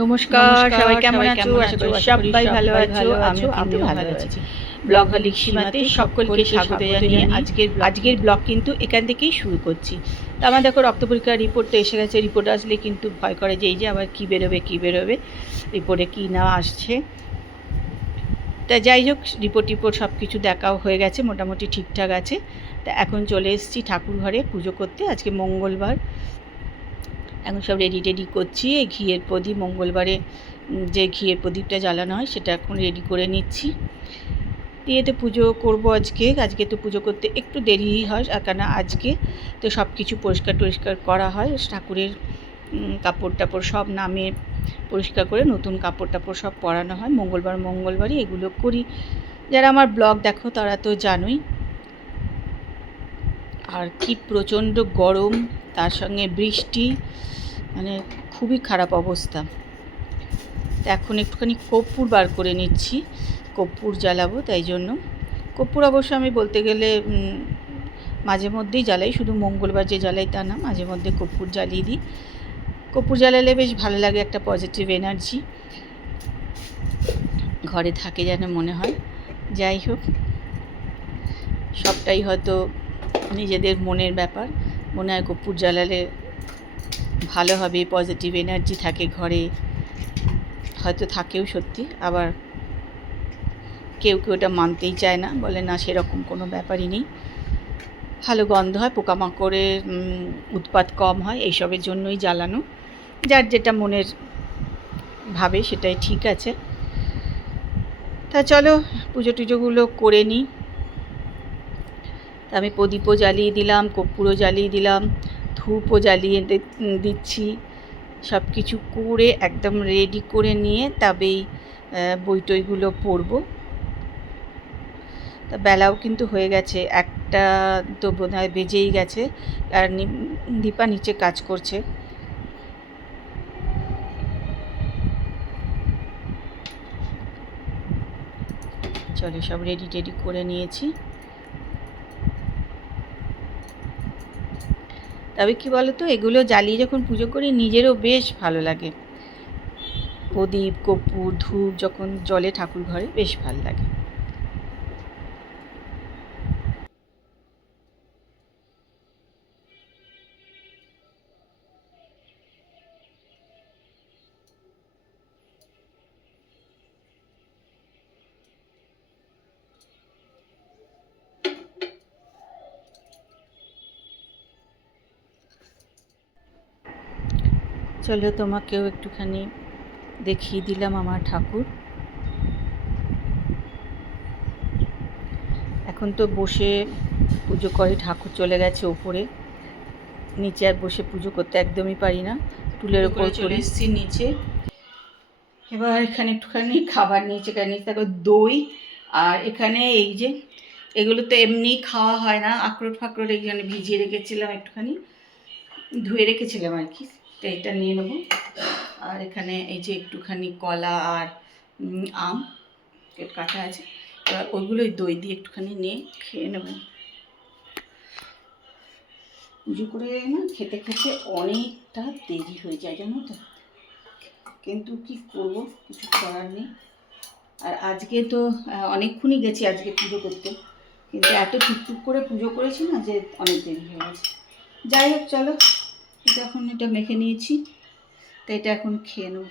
নমস্কার, সবাই কেমন আছো? আশা করি সবাই ভালো আছো। আমিও কিন্তু ভালো আছি। ব্লগহলিক সীমাতে সকলকে স্বাগত জানিয়ে আজকের ব্লগ কিন্তু এখান থেকেই শুরু করছি। তো আমার দেখো রক্ত পরীক্ষার রিপোর্ট তো এসে গেছে। রিপোর্ট আসলে কিন্তু ভয় করে যে এই যে আবার কী বেরোবে রিপোর্টে কী না আসছে। তা যাই হোক, রিপোর্ট সব কিছু দেখাও হয়ে গেছে, মোটামুটি ঠিকঠাক আছে। তা এখন চলে এসেছি ঠাকুর ঘরে পুজো করতে। আজকে মঙ্গলবার, এখন সব রেডি করছি। এই ঘিয়ের প্রদীপ, মঙ্গলবারে যে ঘিয়ের প্রদীপটা জ্বালানো হয় সেটা এখন রেডি করে নিচ্ছি। দিয়ে তো পুজো করবো আজকে তো পুজো করতে একটু দেরিই হয়, কেন আজকে তো সব কিছু পরিষ্কার করা হয়। ঠাকুরের কাপড় টাপড় সব নামে পরিষ্কার করে নতুন কাপড় টাপড় সব পরানো হয়। মঙ্গলবারই এগুলো করি। যারা আমার ব্লগ দেখো তারা তো জানোই। আর কি প্রচণ্ড গরম, তার সঙ্গে বৃষ্টি, মানে খুবই খারাপ অবস্থা। এখন একটুখানি কর্পূর বার করে নিচ্ছি, কর্পূর জ্বালাবো। তাই জন্য কর্পূর অবশ্য আমি বলতে গেলে মাঝে মধ্যেই জ্বালাই, শুধু মঙ্গলবার যে জ্বালাই তা না, মাঝে মধ্যে কর্পূর জ্বালিয়ে দিই। কর্পূর জ্বালালে বেশ ভালো লাগে, একটা পজিটিভ এনার্জি ঘরে থাকে যেন মনে হয়। যাই হোক, সবটাই হয়তো নিজেদের মনের ব্যাপার। মনে হয় কর্পূর জ্বালালে ভালো হবে, পজিটিভ এনার্জি থাকে ঘরে, হয়তো থাকেও সত্যি। আবার কেউ ওটা মানতেই চায় না, বলে না সেরকম কোনো ব্যাপারই নেই, ভালো গন্ধ হয়, পোকামাকড়ের উৎপাত কম হয়, এইসবের জন্যই জ্বালানো। যার যেটা মনের ভাবে সেটাই ঠিক আছে। তা চলো পুজো টুজোগুলো করে নিই। তা আমি প্রদীপও জ্বালিয়ে দিলাম, কর্পূরও জ্বালিয়ে দিলাম, ধূপও জ্বালিয়ে দিচ্ছি। সব কিছু করে একদম রেডি করে নিয়ে তবেই বই টইগুলো পড়বো। তা বেলাও কিন্তু হয়ে গেছে, একটা তো বোধহয় বেজেই গেছে। আর দীপা নিচে কাজ করছে। চলো সব রেডি করে নিয়েছি। তবে কি বলো তো, এগুলো জ্বালিয়ে যখন পুজো করি নিজেরও বেশ ভালো লাগে। প্রদীপ, কর্পূর, ধূপ যখন জ্বলে ঠাকুর ঘরে বেশ ভালো লাগে। চলো তোমাকেও একটুখানি দেখিয়ে দিলাম আমার ঠাকুর। এখন তো বসে পুজো করে, ঠাকুর চলে গেছে ওপরে, নিচে আর বসে পুজো করতে একদমই পারি না, টুলের ওপর চলে এসেছি নিচে। এবার এখানে একটুখানি খাবার নিয়েছে, এখানে দেখো দই, আর এখানে এই যে এগুলো তো এমনি খাওয়া হয় না, আখরোট ফাকরোট এইখানে ভিজিয়ে রেখেছিলাম, একটুখানি ধুয়ে রেখেছিলাম আর কি। তো এটা নিয়ে নেবো। আর এখানে এই যে একটুখানি কলা আর আম কাটা আছে, এবার ওইগুলোই দই দিয়ে একটুখানি নিয়ে খেয়ে নেব। পুজো করে না খেতে খেতে অনেকটা দেরি হয়ে যায় জানো তো, কিন্তু কি করব, কিছু করার নেই। আর আজকে তো অনেকক্ষণই গেছি আজকে পুজো করতে, কিন্তু এত টুকটুক করে পুজো করেছি না যে অনেক দেরি হয়ে গেছে। যাই হোক চলো, এটা এখন এটা মেখে নিয়েছি, তো এটা এখন খেয়ে নেব।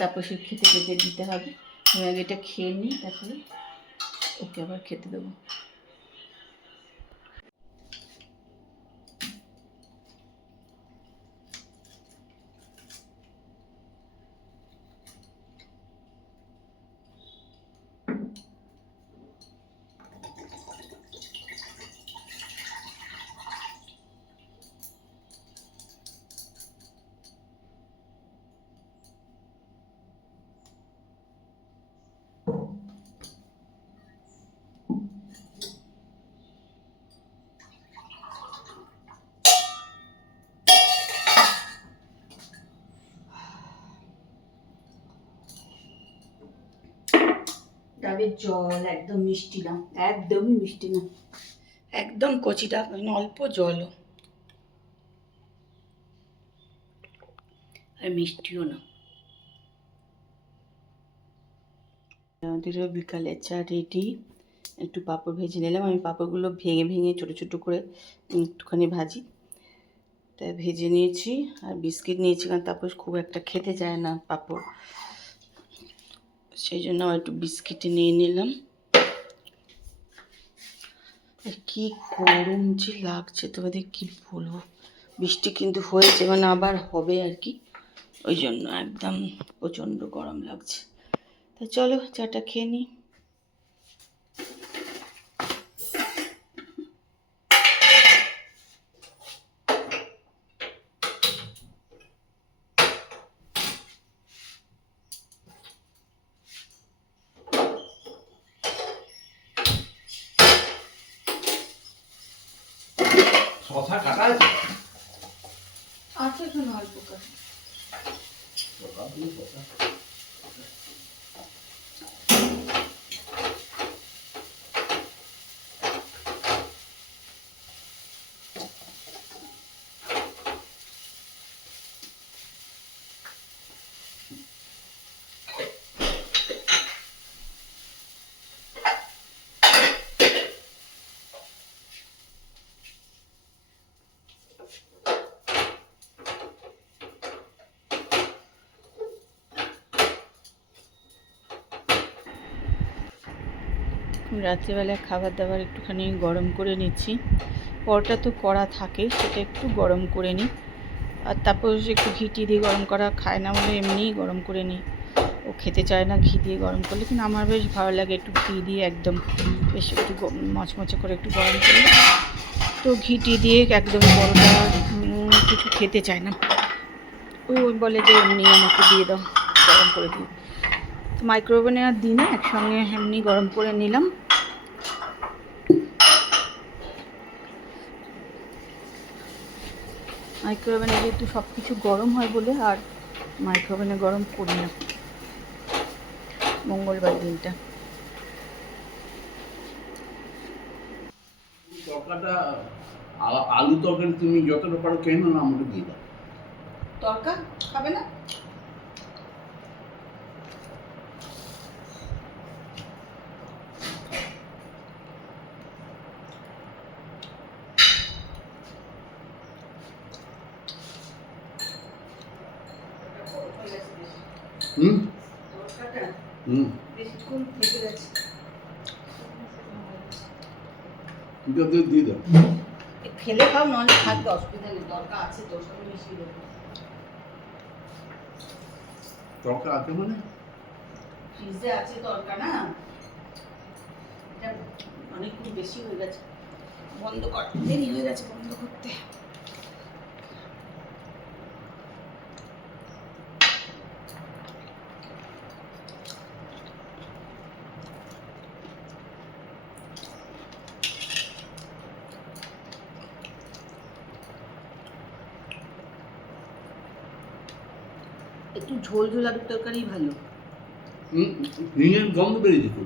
তারপর সে খেতে দিতে হবে। আমি আগে এটা খেয়ে নিই, তারপরে ওকে আবার খেতে দেবো। ডাবের জল একদম মিষ্টি না, একদমই মিষ্টি না, একদম কচিটা, মানে অল্প জলও, আর মিষ্টিও না। আমাদেরও বিকালের চা রেডি। একটু পাঁপড় ভেজে নিলাম। আমি পাঁপড়গুলো ভেঙে ভেঙে ছোটো ছোটো করে একটুখানি ভাজি, তাই ভেজে নিয়েছি। আর বিস্কিট নিয়েছি, কারণ তারপর খুব একটা খেতে চায় না পাঁপড়, সেই জন্য একটু বিস্কিট নিয়ে নিলাম। কি গরম যে লাগছে তোমাদের কি বলবো। বৃষ্টি কিন্তু হয়েছে, মানে আবার হবে আর কি, ওই জন্য একদম প্রচণ্ড গরম লাগছে। তা চলো চাটা খেয়ে নিই। শশা কাটা আছে? আচ্ছা, একটু অল্প করে। রাত্রিবেলা খাবার দাবার একটুখানি গরম করে নিচ্ছি। পরোটা তো করা থাকে, সেটা একটু গরম করে নিই। আর তারপর একটু ঘি টি দিয়ে গরম করা খায় না বলে এমনিই গরম করে নিই। ও খেতে চায় না ঘি দিয়ে গরম করলে, কিন্তু আমার বেশ ভালো লাগে একটু ঘি দিয়ে একদম বেশ একটু মচমচে করে একটু গরম করলে। তো ঘি টি দিয়ে একদম পরোটা কিছু খেতে চায় না, ওই বলে যে এমনি আমাকে দিয়ে দাও, গরম করে দিই। তো মাইক্রোওভেনে আর দিই না, একসঙ্গে এমনি গরম করে নিলাম। মাইক্রোওভেনে যেহেতু সব কিছু গরম হয় বলে আর মাইক্রোওভেনে গরম করি না মঙ্গলবার দিনটা। তরকাটা আলু তরকারি তুমি যতটা পারো কেন না আমাকে দিয়ে দাও। তরকা খাবে না? হুম হুম বেশিক্ষণ থেকে গেছে, ঠিক আছে দিয়ে দাও। খেলে খাও, নয় থাকবে, অসুবিধা নেই। তরকা আছে তোর সঙ্গে মিশিয়ে দেবো। তরকা আছে মানে ফ্রিজে আছে তরকা, না এটা অনেকক্ষণ বেশি হয়ে গেছে, বন্ধ কর, দেরি হয়ে গেছে বন্ধ করতে। একটু ঝোল ঝোল আলুর তরকারি ভালো। নিজের গন্ধ বেরিয়ে যেত।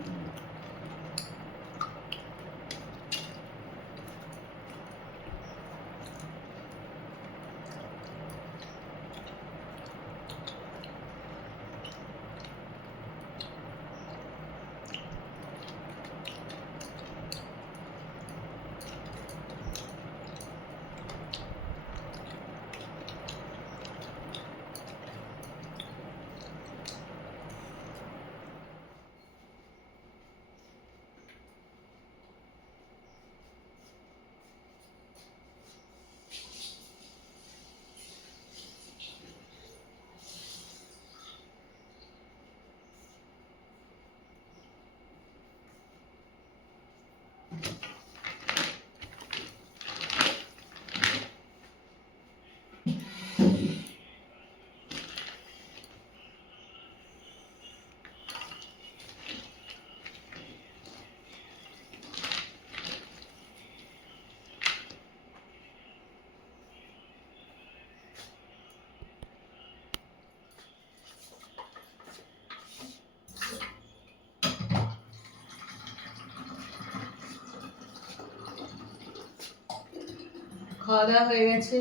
খাওয়া দাওয়া হয়ে গেছে,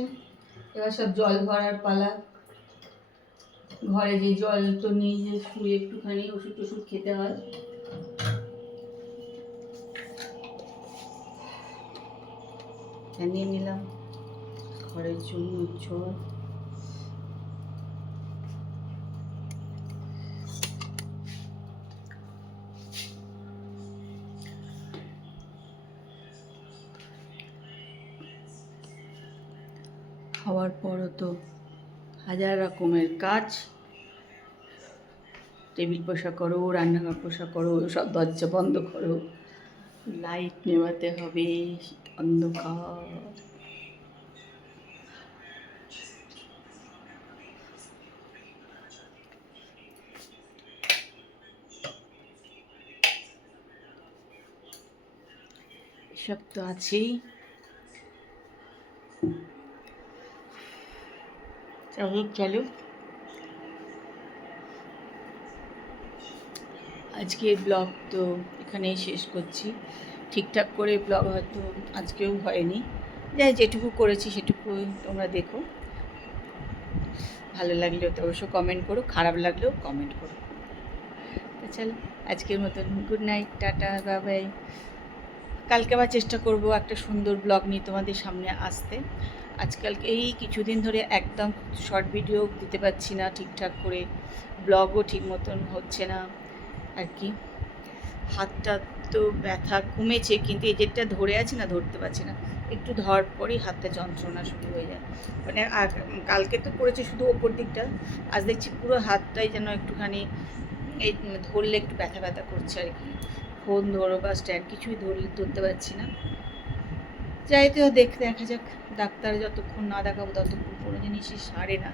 এবার সব জল ভরার পালা। ঘরে যে জল তো নিয়ে যে শুয়ে একটুখানি ওষুধ টষুধ খেতে হয়। নিয়ে নিলাম ঘরের জন্য জল। খাওয়ার পরও তো হাজার রকমের কাজ, টেবিল পোষা করো, রান্নাঘর পোষা করো, সব দরজা বন্ধ করো, লাইট নেভাতে হবে, অন্ধকার। এসব তো আছেই। চলো আজকের ব্লগ তো এখানেই শেষ করছি। ঠিকঠাক করে ব্লগ হয়তো আজকেও হয়নি, যাই যেটুকু করেছি সেটুকু তোমরা দেখো। ভালো লাগলেও তো অবশ্য কমেন্ট করো, খারাপ লাগলেও কমেন্ট করো। তো চলো আজকের মতন good night, tata, bye bye. কালকে আবার চেষ্টা করব একটা সুন্দর ব্লগ নিয়ে তোমাদের সামনে আসতে। আজকাল এই কিছুদিন ধরে একদম শর্ট ভিডিও দিতে পারছি না ঠিকঠাক করে, ব্লগও ঠিক মতন হচ্ছে না আর কি। হাতটা তো ব্যথা কমেছে, কিন্তু এই যেটা ধরে আছি না, ধরতে পারছি না। একটু ধর পরেই হাতটা যন্ত্রণা শুরু হয়ে যায়। মানে কালকে তো করেছি শুধু ওপর দিকটা, আজ দেখছি পুরো হাতটাই যেন একটুখানি এই ধরলে একটু ব্যথা ব্যথা করছে আর কি। ফোন ধরো বা স্ট্যান্ড কিছুই ধরতে পারছি না। যাই তো দেখা যাক। ডাক্তার যতক্ষণ না দেখাবো ততক্ষণ কোনো জিনিসই সারে না।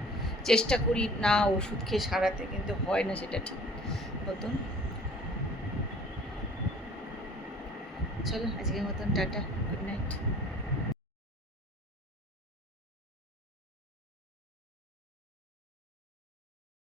চেষ্টা করি না ওষুধ খেয়ে সারাতে, কিন্তু হয় না সেটা ঠিক মতন। চলো আজকের মতন টাটা, গুড নাইট।